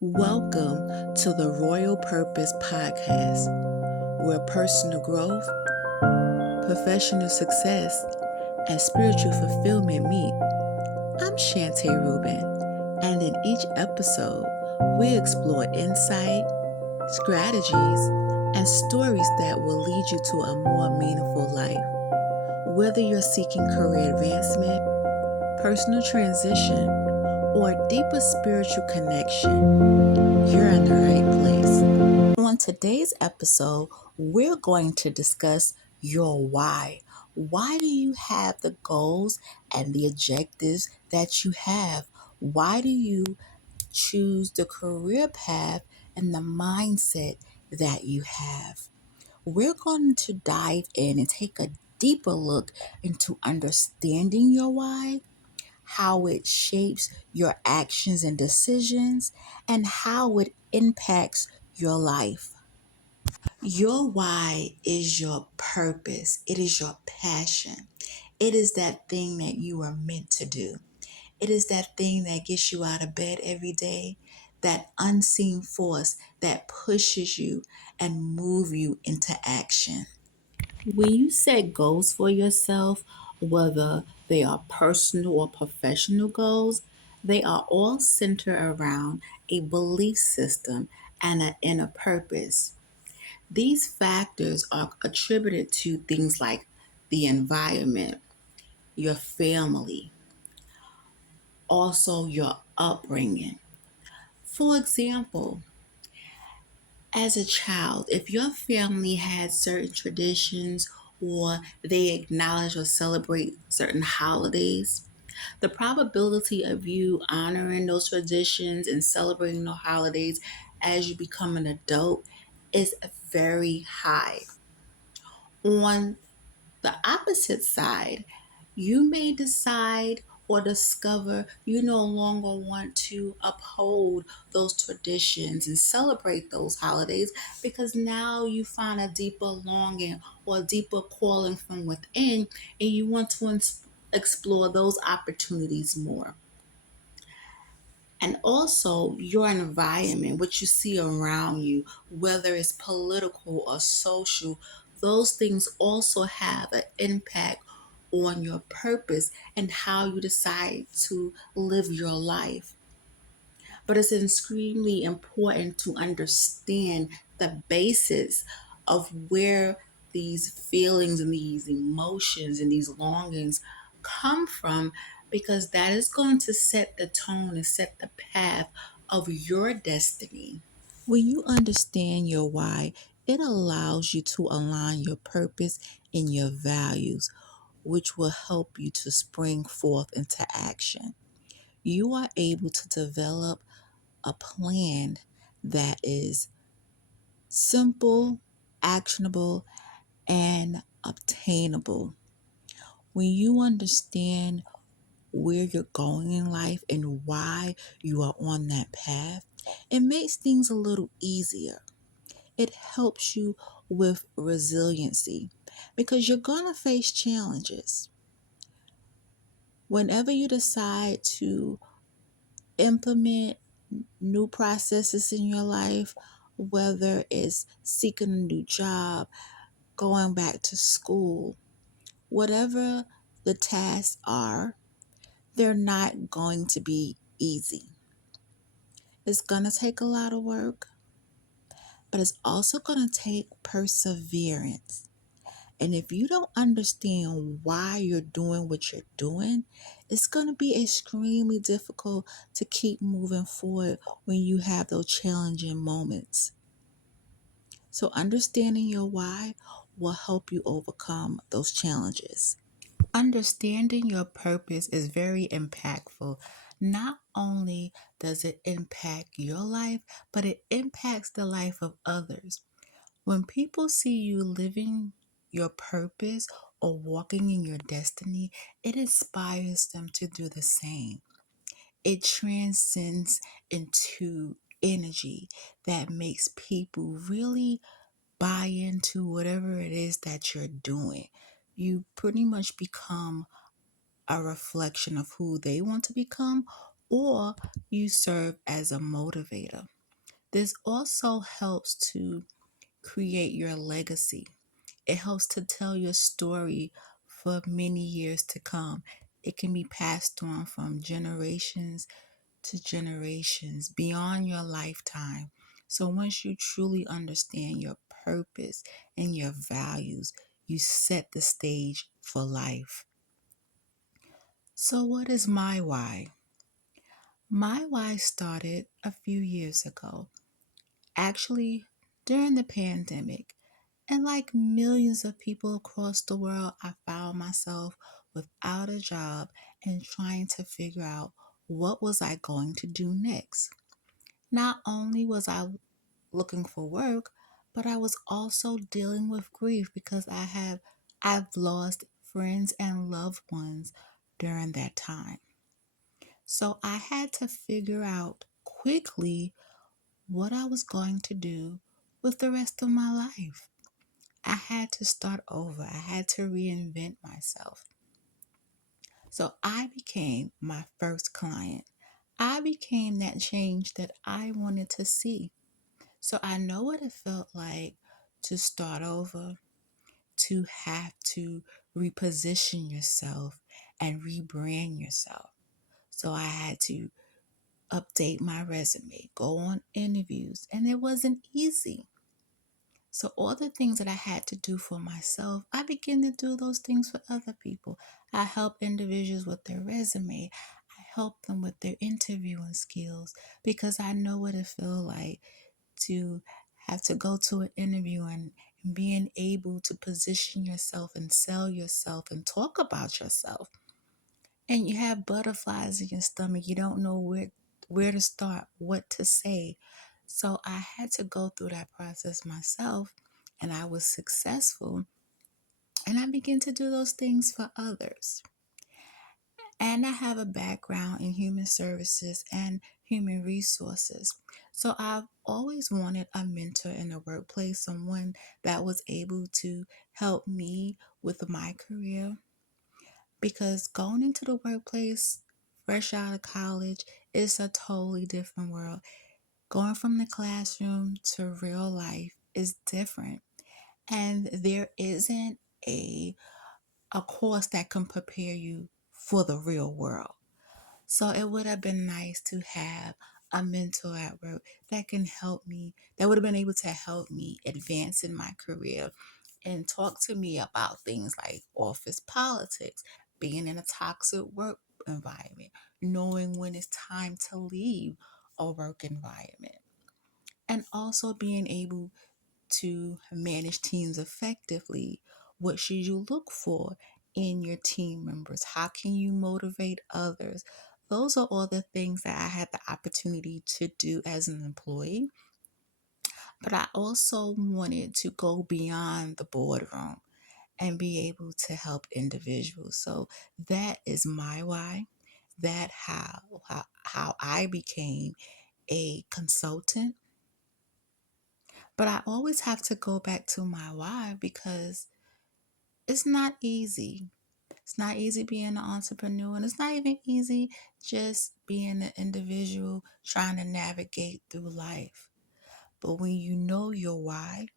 Welcome to the Royal Purpose Podcast, where personal growth, professional success, and spiritual fulfillment meet. I'm Shantae Rubin, and in each episode, we explore insight, strategies, and stories that will lead you to a more meaningful life. Whether you're seeking career advancement, personal transition, or a deeper spiritual connection, you're in the right place. On today's episode, we're going to discuss your why. Why do you have the goals and the objectives that you have? Why do you choose the career path and the mindset that you have? We're going to dive in and take a deeper look into understanding your why, how it shapes your actions and decisions, and how it impacts your life. Your why is your purpose. It is your passion. It is that thing that you are meant to do. It is that thing that gets you out of bed every day, that unseen force that pushes you and move you into action. When you set goals for yourself, whether they are personal or professional goals, they are all centered around a belief system and an inner purpose. These factors are attributed to things like the environment, your family, also your upbringing. For example, as a child, if your family had certain traditions or they acknowledge or celebrate certain holidays, the probability of you honoring those traditions and celebrating the holidays as you become an adult is very high. On the opposite side, you may decide or discover you no longer want to uphold those traditions and celebrate those holidays because now you find a deeper longing or a deeper calling from within and you want to explore those opportunities more. And also your environment, what you see around you, whether it's political or social, those things also have an impact on your purpose and how you decide to live your life. But it's extremely important to understand the basis of where these feelings and these emotions and these longings come from, because that is going to set the tone and set the path of your destiny. When you understand your why, it allows you to align your purpose and your values, which will help you to spring forth into action. You are able to develop a plan that is simple, actionable, and obtainable. When you understand where you're going in life and why you are on that path, it makes things a little easier. It helps you with resiliency because you're going to face challenges. Whenever you decide to implement new processes in your life, whether it's seeking a new job, going back to school, whatever the tasks are, they're not going to be easy. It's going to take a lot of work, but it's also going to take perseverance. And if you don't understand why you're doing what you're doing, it's going to be extremely difficult to keep moving forward when you have those challenging moments. So, understanding your why will help you overcome those challenges. Understanding your purpose is very impactful. Not only does it impact your life, but it impacts the life of others. When people see you living your purpose or walking in your destiny, it inspires them to do the same. It transcends into energy that makes people really buy into whatever it is that you're doing. You pretty much become a reflection of who they want to become or you serve as a motivator. This also helps to create your legacy. It helps to tell your story for many years to come. It can be passed on from generations to generations beyond your lifetime. So once you truly understand your purpose and your values, you set the stage for life. So, what is my why? My why started a few years ago, actually during the pandemic. And like millions of people across the world, I found myself without a job and trying to figure out what was I going to do next. Not only was I looking for work, but I was also dealing with grief because I've lost friends and loved ones during that time. So I had to figure out quickly what I was going to do with the rest of my life. I had to start over. I had to reinvent myself. So I became my first client. I became that change that I wanted to see. So I know what it felt like to start over, to have to reposition yourself and rebrand yourself. So I had to update my resume, go on interviews, and it wasn't easy. So all the things that I had to do for myself, I began to do those things for other people. I help individuals with their resume. I help them with their interviewing skills because I know what it feels like to have to go to an interview and being able to position yourself and sell yourself and talk about yourself. And you have butterflies in your stomach. You don't know where to start, what to say. So I had to go through that process myself, and I was successful. And I began to do those things for others. And I have a background in human services and human resources. So I've always wanted a mentor in the workplace, someone that was able to help me with my career. Because going into the workplace fresh out of college is a totally different world. Going from the classroom to real life is different. And there isn't a course that can prepare you for the real world. So it would have been nice to have a mentor at work that can help me, that would have been able to help me advance in my career and talk to me about things like office politics, being in a toxic work environment, knowing when it's time to leave a work environment, and also being able to manage teams effectively. What should you look for in your team members? How can you motivate others? Those are all the things that I had the opportunity to do as an employee. But I also wanted to go beyond the boardroom and be able to help individuals. So that is my why. That how I became a consultant. But I always have to go back to my why because it's not easy. It's not easy being an entrepreneur, and it's not even easy just being an individual trying to navigate through life. But when you know your why,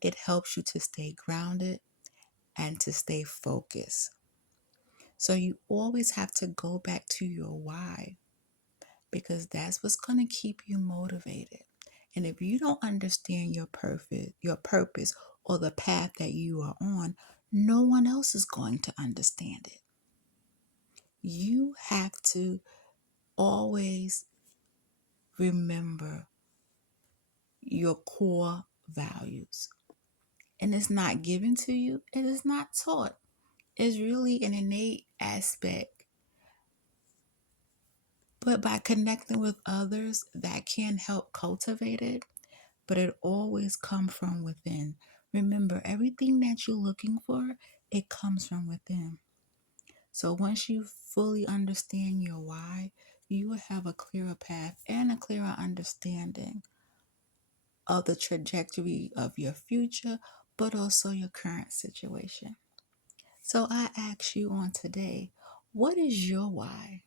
it helps you to stay grounded and to stay focused. So you always have to go back to your why because that's what's going to keep you motivated. And if you don't understand your purpose or the path that you are on, no one else is going to understand it. You have to always remember your core values. And it's not given to you, it is not taught. It's really an innate aspect. But by connecting with others, that can help cultivate it. But it always comes from within. Remember, everything that you're looking for, it comes from within. So once you fully understand your why, you will have a clearer path and a clearer understanding of the trajectory of your future, but also your current situation. So I ask you on today, what is your why?